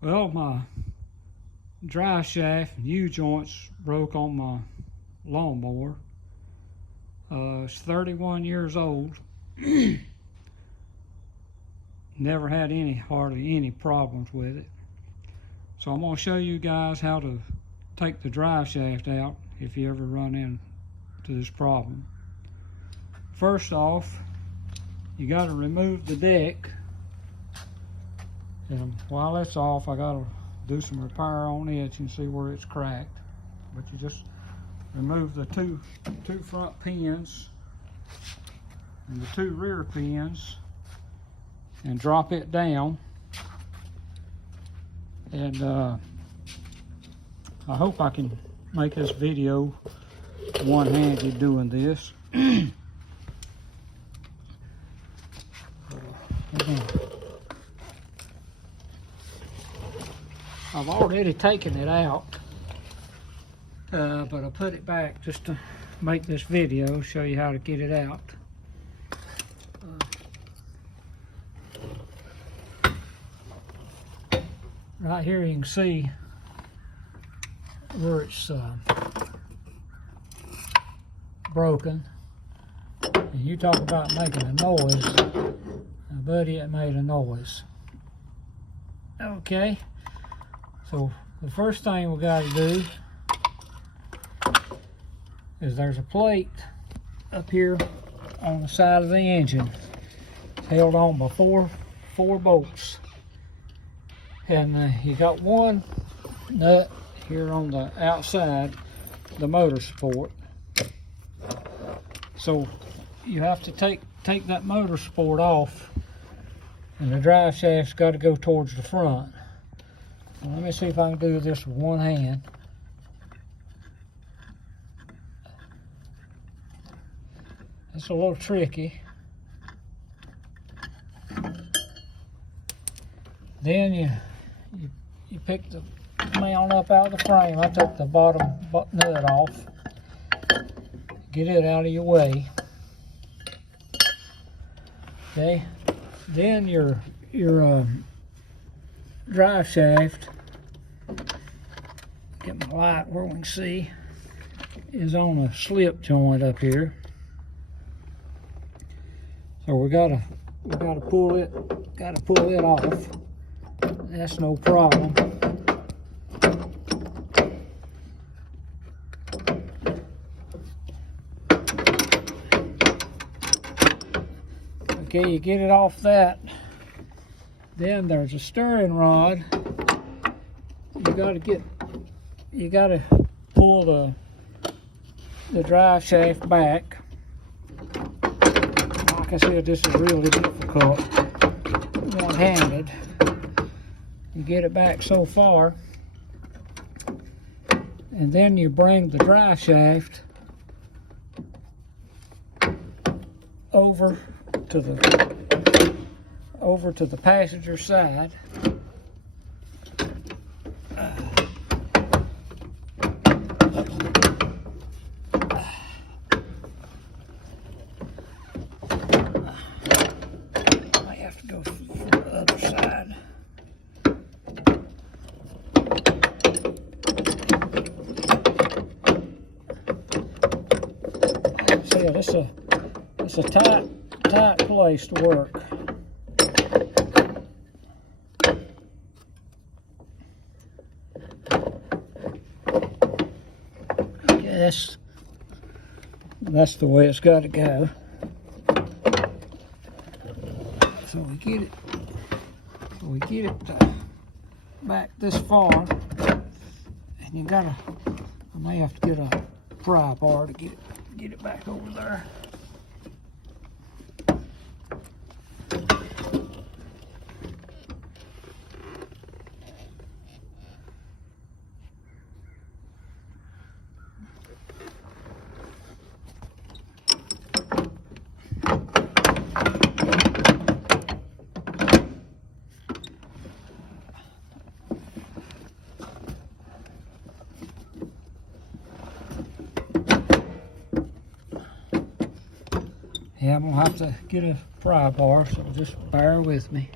Well, my drive shaft and U-joints broke on my lawnmower. It's 31 years old. Never had hardly any problems with it. So I'm going to show you guys how to take the drive shaft out if you ever run into this problem. First off, you got to remove the deck. And while it's off, I got to do some repair on it and see where it's cracked. But you just remove the two front pins and the two rear pins and drop it down. And I hope I can make this video one-handed doing this. I've already taken it out, but I put it back just to make this video, show you how to get it out. Right here you can see where it's broken. And you talk about making a noise, buddy, it made a noise. Okay, so the first thing we got to do is there's a plate up here on the side of the engine. It's held on by four bolts. And you got one nut here on the outside, the motor support. So you have to take that motor support off, and the drive shaft's got to go towards the front. Now, let me see if I can do this with one hand. It's a little tricky. Then you pick the mount up out of the frame. I took the bottom nut off. Get it out of your way. Okay. Then your drive shaft, get my light where we can see, is on a slip joint up here. So we gotta pull it off. That's no problem. Okay, you get it off that. Then there's a steering rod. You gotta pull the drive shaft back. Like I said, this is really difficult one-handed. You get it back so far, and then you bring the drive shaft over to the passenger side. I have to go from the other side. See, it's a tight place to work. Okay, that's the way it's got to go. So we get it back this far, and you gotta. I may have to get a pry bar to get it back over there. Yeah, I'm gonna have to get a pry bar, so just bear with me.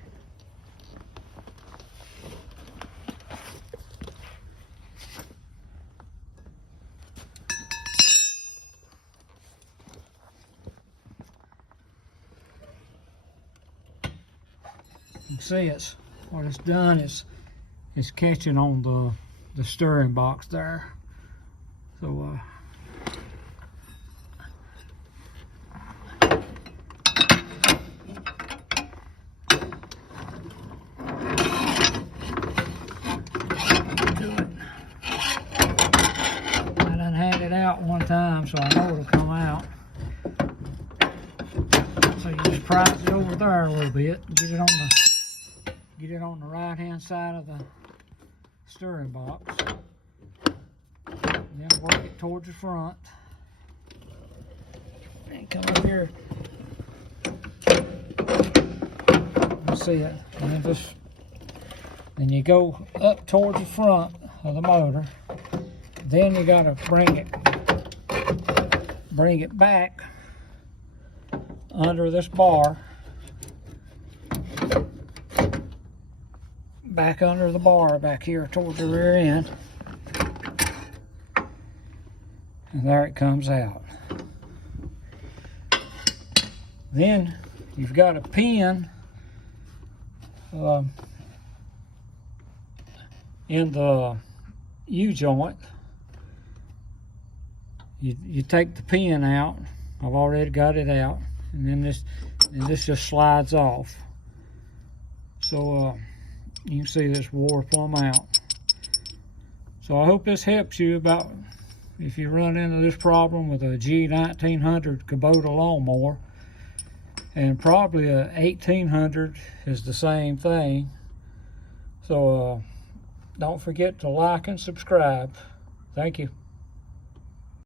You can see what it's done is catching on the steering box there. So I done had it out one time, so I know it'll come out. So you just prise it over there a little bit, get it on the right hand side of the steering box. Then work it towards the front. And come up here. You see it. And then you go up towards the front of the motor. Then you gotta bring it back under this bar. Back under the bar back here towards the rear end. And there it comes out. Then you've got a pin in the U-joint. You take the pin out. I've already got it out, and then this just slides off. So you can see this wore plumb out. So I hope this helps you about if you run into this problem with a G1900 Kubota lawnmower, and probably a 1800 is the same thing. So don't forget to like and subscribe. Thank you.